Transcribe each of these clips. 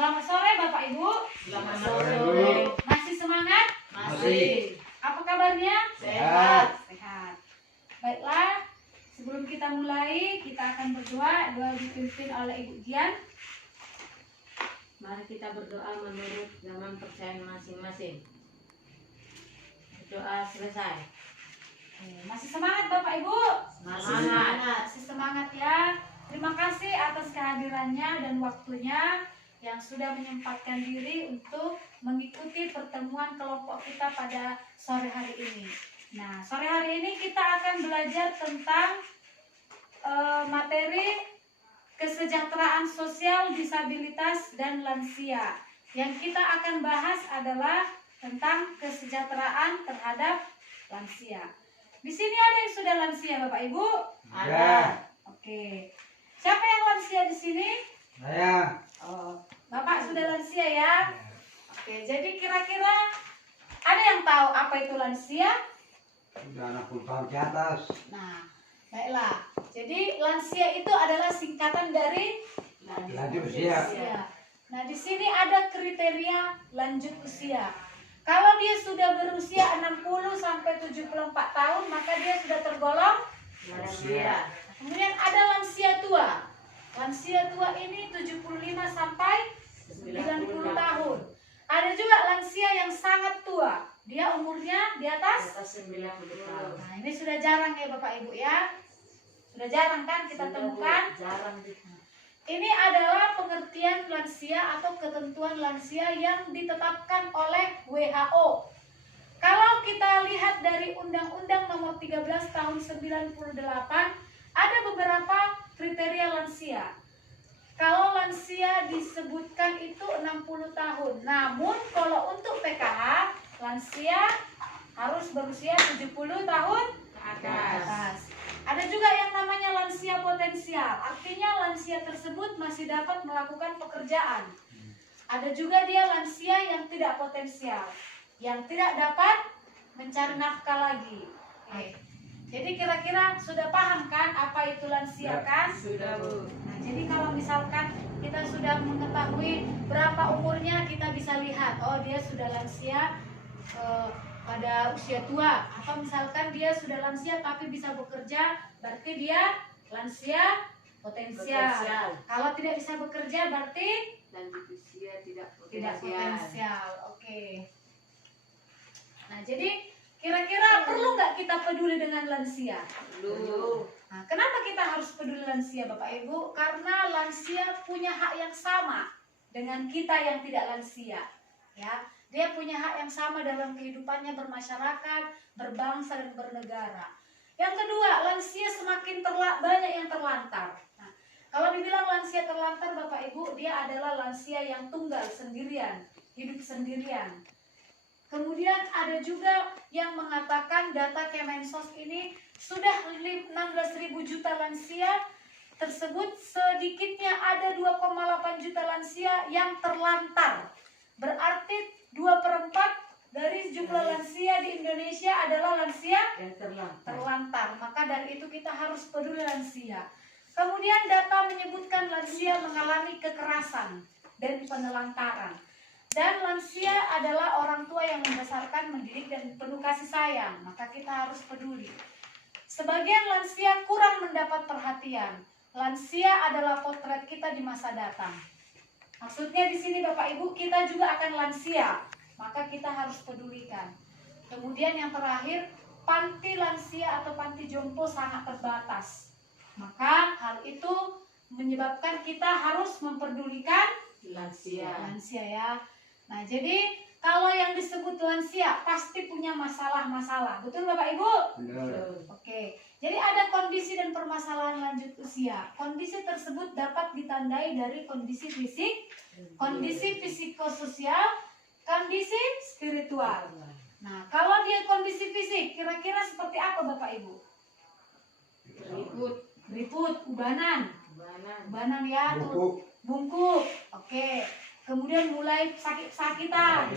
Selamat sore Bapak Ibu. Selamat sore. Masih semangat? Masih. Apa kabarnya? Sehat. Sehat. Baiklah, sebelum kita mulai, kita akan berdoa. Doa dipimpin oleh Ibu Dian. Mari kita berdoa menurut zaman percayaan masing-masing. Doa selesai. Masih semangat Bapak Ibu? Semangat. Masih semangat ya. Terima kasih atas kehadirannya dan waktunya yang sudah menyempatkan diri untuk mengikuti pertemuan kelompok kita pada sore hari ini. Nah, sore hari ini kita akan belajar tentang materi kesejahteraan sosial disabilitas dan lansia. Yang kita akan bahas adalah tentang kesejahteraan terhadap lansia. Di sini ada yang sudah lansia, Bapak Ibu? Ada. Oke. Siapa yang lansia di sini? Saya. Oh, Bapak sudah lansia ya? Oke, jadi kira-kira ada yang tahu apa itu lansia? Sudah 60 tahun ke atas. Nah, baiklah. Jadi lansia itu adalah singkatan dari Lanjut usia. Nah, di sini ada kriteria lanjut usia. Kalau dia sudah berusia 60 sampai 74 tahun, maka dia sudah tergolong Lansia. Kemudian ada lansia tua. Lansia tua ini 75 sampai 90 tahun. Ada juga lansia yang sangat tua. Dia umurnya di atas 90 tahun. Nah, ini sudah jarang ya Bapak Ibu ya. Sudah jarang kan kita temukan. Jarang. Ini adalah pengertian lansia atau ketentuan lansia yang ditetapkan oleh WHO. Kalau kita lihat dari Undang-Undang Nomor 13 Tahun 98, ada beberapa kriteria lansia. Kalau lansia disebutkan itu 60 tahun. Namun kalau untuk PKH, lansia harus berusia 70 tahun ke atas. Ada juga yang namanya lansia potensial. Artinya lansia tersebut masih dapat melakukan pekerjaan. Ada juga dia lansia yang tidak potensial, yang tidak dapat mencari nafkah lagi. Jadi kira-kira sudah paham kan apa itu lansia kan? Sudah, Bu. Nah, jadi kalau misalkan kita sudah mengetahui berapa umurnya, kita bisa lihat, oh dia sudah lansia pada usia tua. Atau misalkan dia sudah lansia tapi bisa bekerja, berarti dia lansia potensial. Kalau tidak bisa bekerja berarti Lanjut usia tidak tidak potensial. potensial. Oke. Nah, jadi kira-kira perlu nggak kita peduli dengan lansia? Dulu. Nah, kenapa kita harus peduli lansia, Bapak Ibu? Karena lansia punya hak yang sama dengan kita yang tidak lansia. Ya, dia punya hak yang sama dalam kehidupannya bermasyarakat, berbangsa dan bernegara. Yang kedua, lansia semakin banyak yang terlantar. Nah, kalau dibilang lansia terlantar, Bapak Ibu, dia adalah lansia yang tunggal sendirian, hidup sendirian. Kemudian ada juga yang mengatakan data Kemensos ini sudah 16.000 juta lansia tersebut, sedikitnya ada 2,8 juta lansia yang terlantar. Berarti 2/4 dari jumlah lansia di Indonesia adalah lansia Yang terlantar. Maka dari itu kita harus peduli lansia. Kemudian data menyebutkan lansia mengalami kekerasan dan penelantaran. Dan lansia adalah orang tua yang membesarkan, mendidik, dan penuh kasih sayang. Maka kita harus peduli. Sebagian lansia kurang mendapat perhatian. Lansia adalah potret kita di masa datang. Maksudnya di sini Bapak Ibu, kita juga akan lansia. Maka kita harus pedulikan. Kemudian yang terakhir, panti lansia atau panti jompo sangat terbatas. Maka hal itu menyebabkan kita harus memperdulikan lansia. ya. Nah, jadi kalau yang disebut lansia pasti punya masalah-masalah. Betul Bapak Ibu? Benar. Oke. Jadi ada kondisi dan permasalahan lanjut usia. Kondisi tersebut dapat ditandai dari kondisi fisik, kondisi psikososial, kondisi spiritual. Nah, kalau dia kondisi fisik, kira-kira seperti apa Bapak Ibu? Keriput, ubanan ya, bungkuk. Oke. Kemudian mulai sakit-sakitan,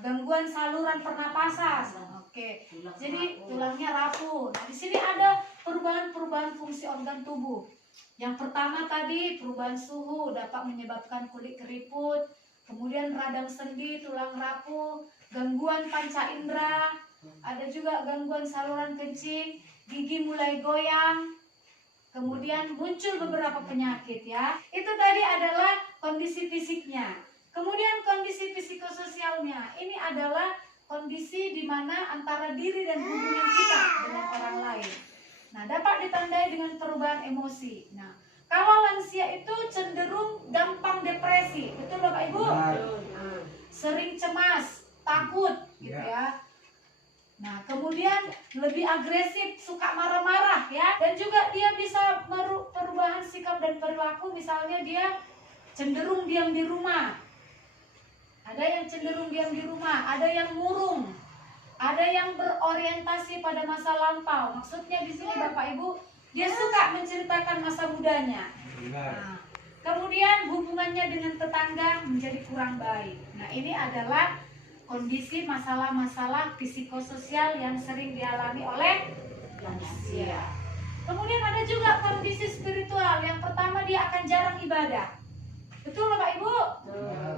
gangguan saluran pernapasan. Oke. Jadi tulangnya rapuh. Nah, di sini ada perubahan-perubahan fungsi organ tubuh. Yang pertama tadi perubahan suhu dapat menyebabkan kulit keriput, kemudian radang sendi, tulang rapuh, gangguan panca indera, ada juga gangguan saluran kencing, gigi mulai goyang, kemudian muncul beberapa penyakit ya. Itu tadi adalah kondisi fisiknya. Kemudian kondisi psikososialnya, ini adalah kondisi di mana antara diri dan hubungan kita dengan orang lain. Nah, dapat ditandai dengan perubahan emosi. Nah, kalau lansia itu cenderung gampang depresi, betul Bapak Ibu? Benar. Sering cemas, takut, gitu ya. Nah, kemudian lebih agresif, suka marah-marah ya. Dan juga dia bisa perubahan sikap dan perilaku, misalnya dia cenderung diam di rumah. Ada yang cenderung diam di rumah, ada yang murung, ada yang berorientasi pada masa lampau. Maksudnya di sini Bapak Ibu, dia suka menceritakan masa mudanya. Benar. Nah, kemudian hubungannya dengan tetangga menjadi kurang baik. Nah, ini adalah kondisi masalah-masalah psikososial yang sering dialami oleh lansia. Kemudian ada juga kondisi spiritual. Yang pertama, dia akan jarang ibadah. Betul Bapak Ibu?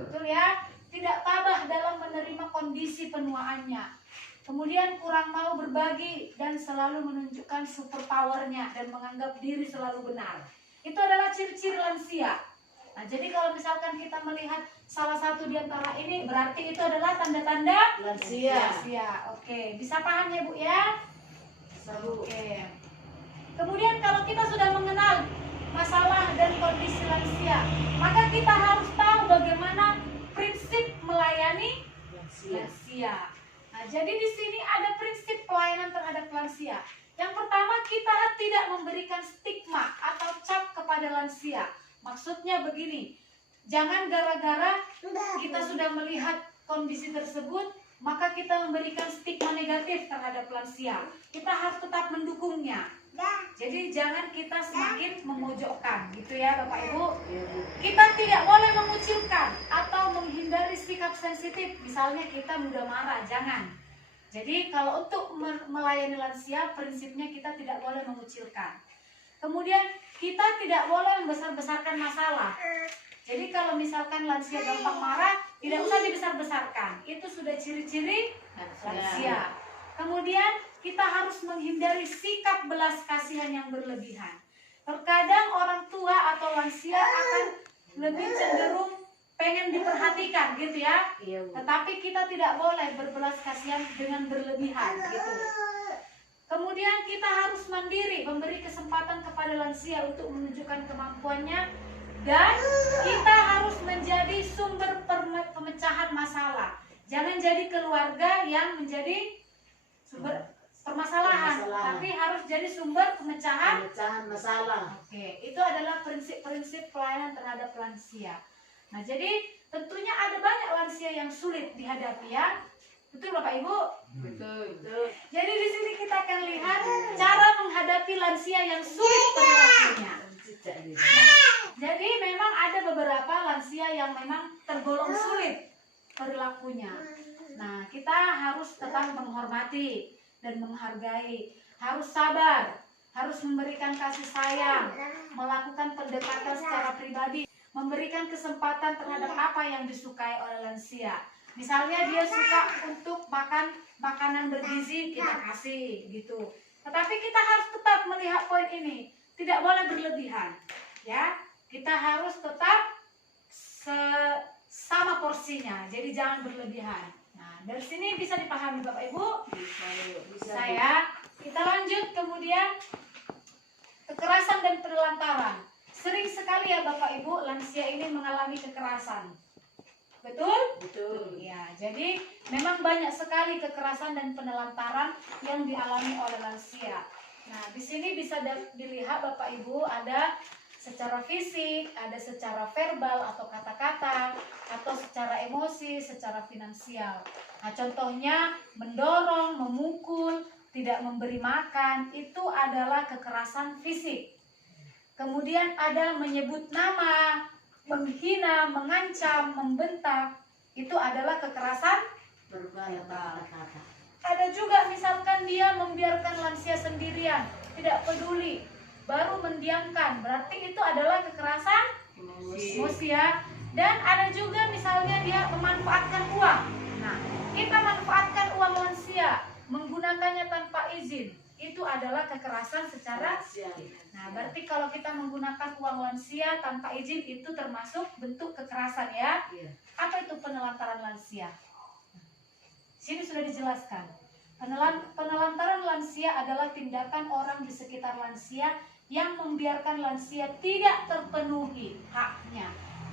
Betul ya. Tidak tabah dalam menerima kondisi penuaannya. Kemudian kurang mau berbagi dan selalu menunjukkan super powernya dan menganggap diri selalu benar. Itu adalah ciri-ciri lansia. Nah, jadi kalau misalkan kita melihat salah satu di antara ini, berarti itu adalah tanda-tanda Lansia. Oke, bisa paham ya Bu ya? Sabu. Oke. Kemudian kalau kita sudah mengenal masalah dan kondisi lansia, maka kita harus tahu bagaimana prinsip melayani lansia. Nah, jadi di sini ada prinsip pelayanan terhadap lansia. Yang pertama, kita tidak memberikan stigma atau cap kepada lansia. Maksudnya begini, jangan gara-gara kita sudah melihat kondisi tersebut, maka kita memberikan stigma negatif terhadap lansia. Kita harus tetap mendukungnya. Jadi jangan kita semakin memojokkan, gitu ya Bapak Ibu. Kita tidak boleh mengucilkan atau menghindari sikap sensitif. Misalnya kita mudah marah, jangan. Jadi kalau untuk melayani lansia, prinsipnya kita tidak boleh mengucilkan. Kemudian kita tidak boleh membesar-besarkan masalah. Jadi kalau misalkan lansia gampang marah, tidak usah dibesar-besarkan. Itu sudah ciri-ciri lansia. Kemudian kita harus menghindari sikap belas kasihan yang berlebihan. Terkadang orang tua atau lansia akan lebih cenderung pengen diperhatikan gitu ya. Tetapi kita tidak boleh berbelas kasihan dengan berlebihan gitu. Kemudian kita harus mandiri, memberi kesempatan kepada lansia untuk menunjukkan kemampuannya. Dan kita harus menjadi sumber pemecahan masalah. Jangan jadi keluarga yang menjadi sumber permasalahan, tapi harus jadi sumber pemecahan masalah. Oke, itu adalah prinsip-prinsip pelayanan terhadap lansia. Nah, jadi tentunya ada banyak lansia yang sulit dihadapi ya. Betul Bapak Ibu? Betul. Jadi di sini kita akan lihat cara menghadapi lansia yang sulit perilakunya. Jadi memang ada beberapa lansia yang memang tergolong sulit perilakunya. Nah, kita harus tetap menghormati dan menghargai, harus sabar, harus memberikan kasih sayang, melakukan pendekatan secara pribadi, memberikan kesempatan terhadap apa yang disukai oleh lansia. Misalnya dia suka untuk makan makanan bergizi, kita kasih gitu. Tetapi kita harus tetap melihat poin ini, tidak boleh berlebihan. Ya, kita harus tetap sama porsinya, jadi jangan berlebihan. Nah, dari sini bisa dipahami Bapak Ibu? Bisa ya. Kita lanjut kemudian kekerasan dan penelantaran. Sering sekali ya Bapak Ibu, lansia ini mengalami kekerasan. Betul? Betul. Ya, jadi memang banyak sekali kekerasan dan penelantaran yang dialami oleh lansia. Nah, di sini bisa dilihat Bapak Ibu ada secara fisik, ada secara verbal atau kata-kata, atau secara emosi, secara finansial. Nah, contohnya mendorong, memukul, tidak memberi makan, itu adalah kekerasan fisik. Kemudian ada menyebut nama, menghina, mengancam, membentak, itu adalah kekerasan verbal. Ada juga misalkan dia membiarkan lansia sendirian, tidak peduli, baru mendiamkan. Berarti itu adalah kekerasan emosi ya. Dan ada juga misalnya dia memanfaatkan uang. Nah, kita manfaatkan uang lansia, menggunakannya tanpa izin. Itu adalah kekerasan secara. Nah, berarti kalau kita menggunakan uang lansia tanpa izin itu termasuk bentuk kekerasan ya. Apa itu penelantaran lansia? Sini sudah dijelaskan. Penelantaran lansia adalah tindakan orang di sekitar lansia yang membiarkan lansia tidak terpenuhi haknya.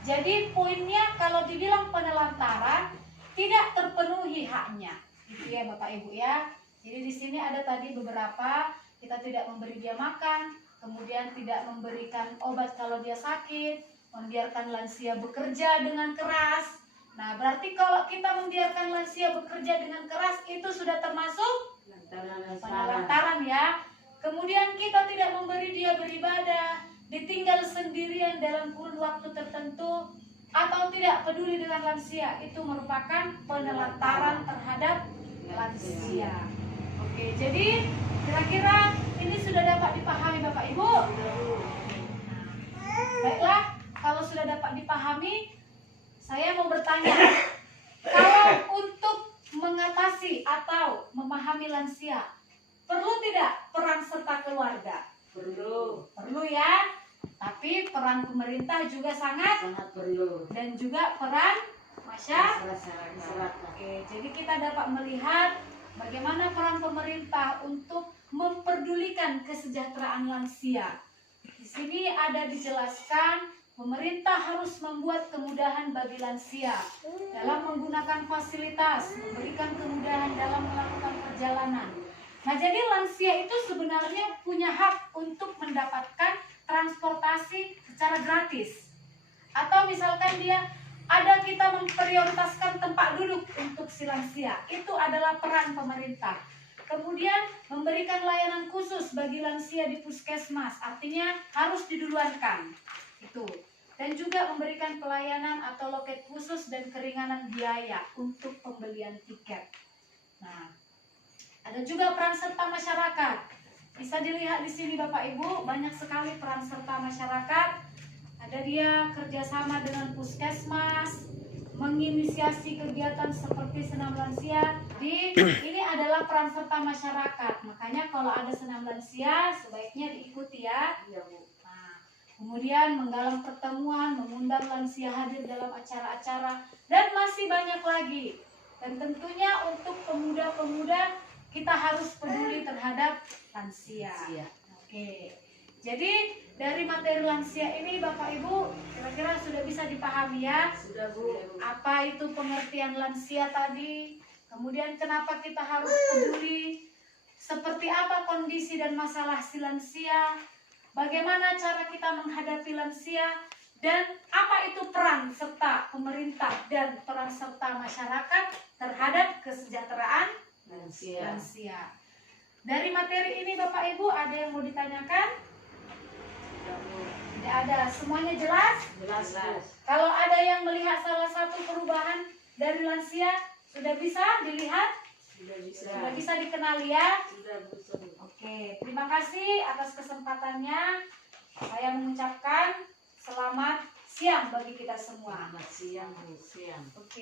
Jadi poinnya kalau dibilang penelantaran tidak terpenuhi haknya. Itu ya Bapak Ibu ya. Jadi di sini ada tadi beberapa, kita tidak memberi dia makan, kemudian tidak memberikan obat kalau dia sakit, membiarkan lansia bekerja dengan keras. Nah, berarti kalau kita membiarkan lansia bekerja dengan keras itu sudah termasuk penelantaran ya. Kemudian kita tidak memberi dia beribadah, ditinggal sendirian dalam kurun waktu tertentu, atau tidak peduli dengan lansia, itu merupakan penelantaran terhadap lansia. Oke, jadi kira-kira ini sudah dapat dipahami Bapak Ibu? Baiklah, kalau sudah dapat dipahami, saya mau bertanya, kalau untuk mengatasi atau memahami lansia, perlu tidak peran serta keluarga? Perlu ya, tapi peran pemerintah juga sangat perlu. dan juga peran masyarakat. Oke, jadi kita dapat melihat bagaimana peran pemerintah untuk memperdulikan kesejahteraan lansia. Di sini ada dijelaskan pemerintah harus membuat kemudahan bagi lansia dalam menggunakan fasilitas, memberikan kemudahan dalam melakukan perjalanan. Nah, jadi lansia itu sebenarnya punya hak untuk mendapatkan transportasi secara gratis. Atau misalkan kita memprioritaskan tempat duduk untuk si lansia, itu adalah peran pemerintah. Kemudian memberikan layanan khusus bagi lansia di puskesmas, artinya harus diduluankan. Itu. Dan juga memberikan pelayanan atau loket khusus dan keringanan biaya untuk pembelian tiket. Nah, ada juga peran serta masyarakat. Bisa dilihat di sini Bapak Ibu, banyak sekali peran serta masyarakat. Ada dia kerjasama dengan puskesmas, menginisiasi kegiatan seperti senam lansia. Ini adalah peran serta masyarakat. Makanya kalau ada senam lansia sebaiknya diikuti ya. Kemudian menggalang pertemuan, mengundang lansia hadir dalam acara-acara, dan masih banyak lagi. Dan tentunya untuk pemuda-pemuda kita harus peduli terhadap lansia. Oke. Jadi dari materi lansia ini Bapak Ibu kira-kira sudah bisa dipahami ya? Sudah Bu. Apa itu pengertian lansia tadi? Kemudian kenapa kita harus peduli? Seperti apa kondisi dan masalah si lansia? Bagaimana cara kita menghadapi lansia, dan apa itu peran serta pemerintah dan peran serta masyarakat terhadap kesejahteraan lansia. Dari materi ini Bapak Ibu ada yang mau ditanyakan? Tidak ada, semuanya jelas? Jelas. Kalau ada yang melihat salah satu perubahan dari lansia, sudah bisa dilihat? Sudah bisa dikenali ya? Oke, terima kasih atas kesempatannya. Saya mengucapkan selamat siang bagi kita semua. Selamat siang. Oke.